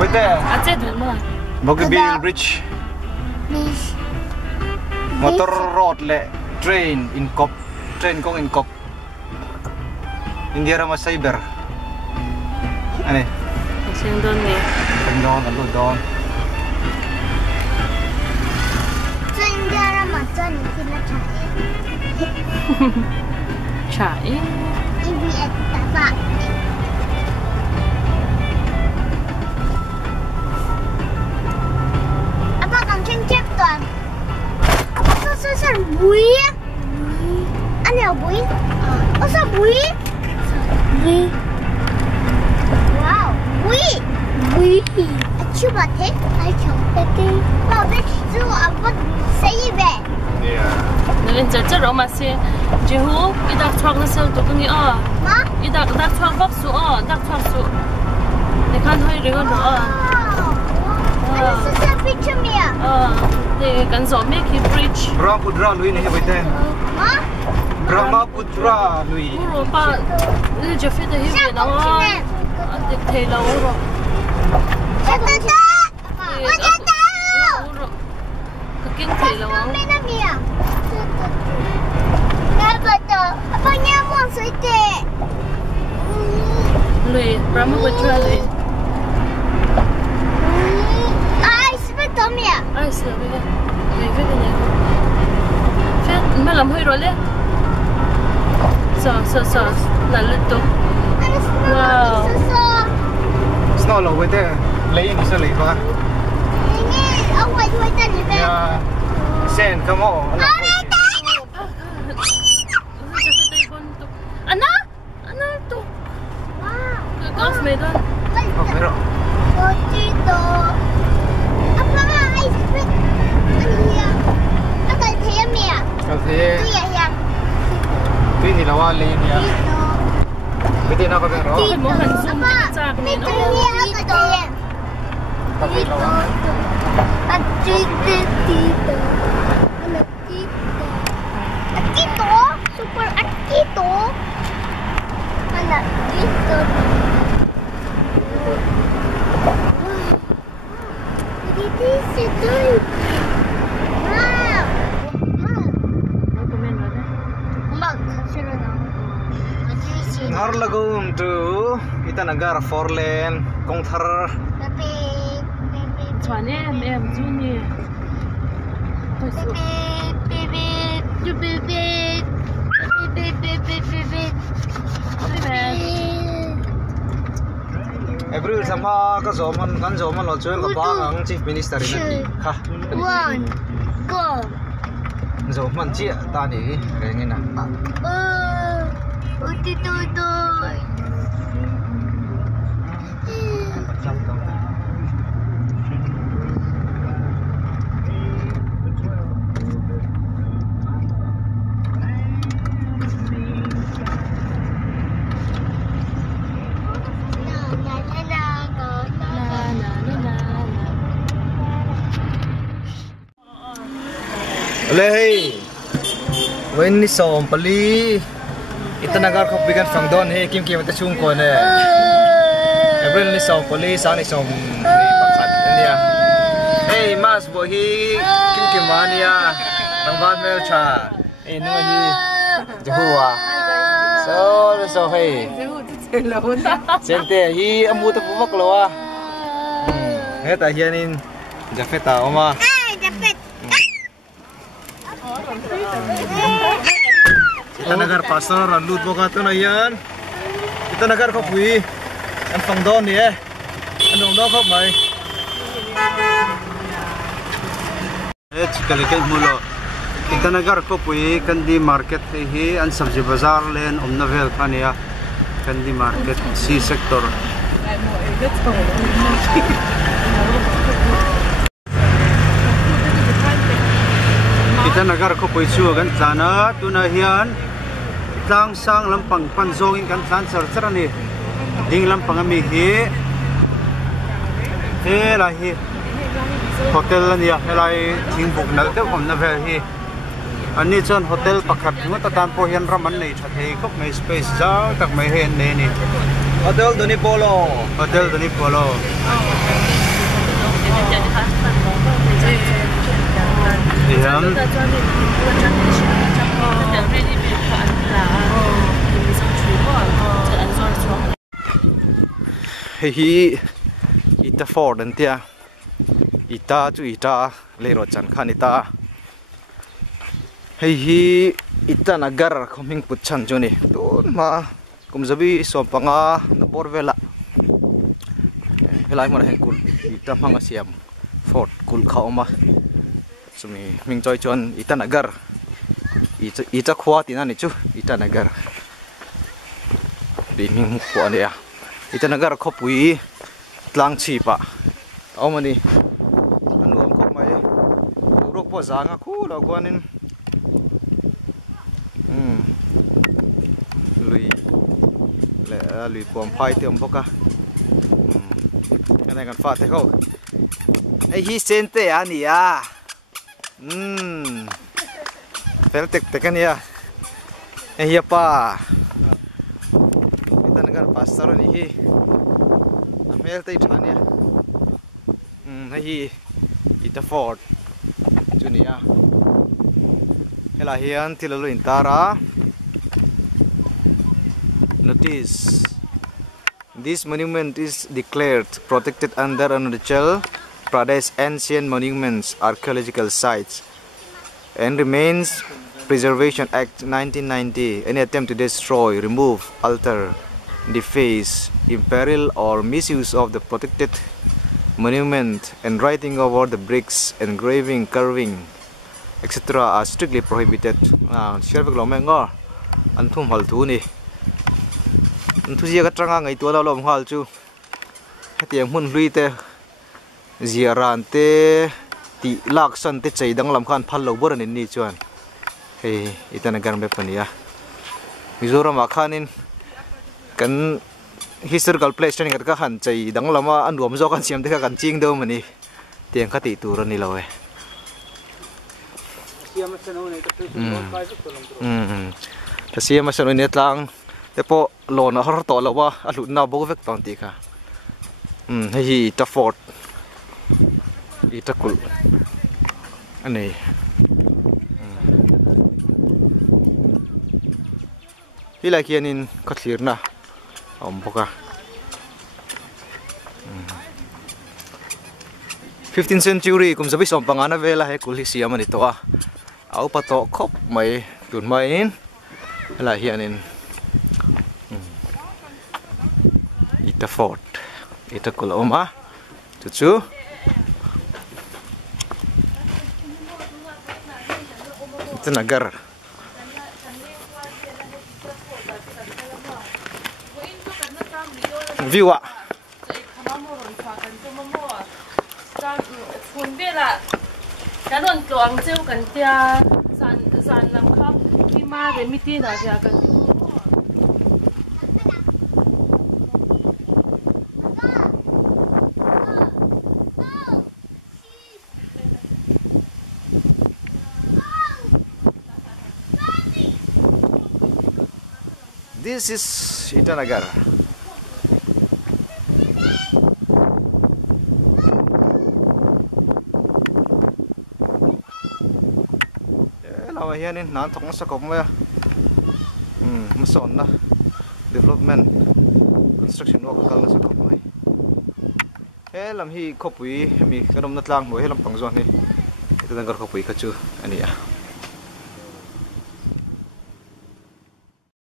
Wait there. Ache dul ma. Bougainville Bridge. Motor road le train in Kop. Train kong in Kop. Hindi rama cyber. Ano? Sing don ni. Doon, ano doon. So hindi rama dyan sila chain. Chain. EBS tasa. Apa kang cek tuan? Apa bui? Ano bui? Asa bui? Bui. Wow, bui. Bui. Coba teh, ayo teh. Babe, tu apa saya be? Yeah. Nên chợ rồi mà xe, chỉ hú, ít đặc thoáng nó sẽ tụt đi à. Ma? Ít đặc thoáng bóc số à, đặc thoáng số. Để khăn hơi rồi đó à. Ano sa picture niya? Để cần gió make it bridge. Brahmaputra lui này vậy thế. Ma? Brahmaputra lui. Uro pa, ini je fit hi về nó. Để thấy lâu rồi. Tata! Tata! Uro. Cái kinh thấy lâu. Mana niya? Tata! Apa niya mo suite? Lui, Brahmaputra lui. Tommy à? Ai sợ vậy? Về cái này. Phép mà làm hơi rồi đấy. Sợ là lên tục. Wow. Snow lo vậy thế. Lấy nó sẽ lấy qua. Ini ông quay quay tên gì vậy? Yeah. Sen come on. Ana tu. Wow. Gas medan. Oh, pero. Potito. Apa ice cream? Ano yan? Akal tayo miya. Kasi. Tuya yan. Tuy nilawali niya. Dito. Pwede na ako pero. Mo han zoom sa akin. Dito niya dito. Tapi lawan. At dito dito. Ano dito? At dito? Super at dito? Ano dito? This is good. Wow. Ngar lagum tu kita negara 4 lane kong thar. Chuan em Juni. April sama ka zoman kan zoman lo chuel ka bang ang chief minister ni ha. One. Go. Zoman chi ta ni rengina. Dito. Lei. When ni som pali. Ita nagar ko bigan fang don he kim ta chung ko ne. April ni som pali sang ni som ni pakat niya. Hey mas bo hi kim mania. Nang ban mel cha. No hi. Jehua. So hey. Sente hi amu ta bubak lo ah. Heta hianin Jafeta oma. Dapat. Kita nagar pasar lut boka tu na yan. Kita nagar ko pui. Ang pangdon ni eh. Anong do ko mai. Chikali kay mulo. Kita nagar ko pui kandi market hi an sabji bazar len omnavel khania. Kandi market C sector. Kita nagar ko pui chu gan sana tu na hian tlang sang lampang panzongin kan tlan sar ni ding lampang mi hi he la hi hotel ni helai thingbuk nal te om na vel hi ani chon hotel pakhat ngota tan po hian raman nei thathei kop mai space za tak mai hen ne ni hotel doni polo 点就还是蛮多的，这你看，在专业我专业是两边那边看啦，你上去过，这安装装。hi ita Ford nantia ita chu ita lero chan khan ita hi ita nagar khoming putchan joni ton ma kumzabi sompanga na borvela helai mon henkul ita manga siam Ford kul khauma sumi mingchoi chon ita nagar ita khwa tina ni chu ita nagar bi ming ko ania ita nagar khopui tlang chi pa omani anuam khop mai rok po zanga khu lo kwanin lui pom phai tiom boka cái này còn phát thế không ai hi sente ani à phải tek tek ani à ai hi pa kita negar pasar ni hi amel tai thania ai hi ita Ford junia hela hian tilalo intara notice this monument is declared protected under Arunachal Pradesh Ancient Monuments Archaeological Sites and Remains Preservation Act 1990. Any attempt to destroy, remove, alter, deface, imperil or misuse of the protected monument and writing over the bricks, engraving, carving, etc. are strictly prohibited. Shelvik lomengo anthum haltu ni thu zia ka tranga ngai to la lom hal chu hetiang hun hlui te ziaran te ti lak san te cheidang lam khan phal lo bor an ni chuan hei itana gar me pania Mizoram akhanin kan historical place tani ka han cheidang lama anuam zo kan siam te ka kan ching do mani tiang khati tur ani lowe ta siam san ne tlang te po lona har to lawa alu na bo vek ton ti kha hi ta Ford ita kul ani hila kianin kathirna boka 15th century kum sabi som pangana vela he kul hi siam ani to a au pato khop mai tun mai in hila hianin ita Ford ita kul oma chuchu ita nagar view a cái đoạn quảng châu cần tia sàn làm khắp đi ma về mi tiên là gì cần this is Itanagar. Lawa hianin nan thok sa kom ya mason na development construction work kal na sa kom mai lam hi khopui mi kanom na tlang bo helam pangzon ni Itanagar khopui khachu ania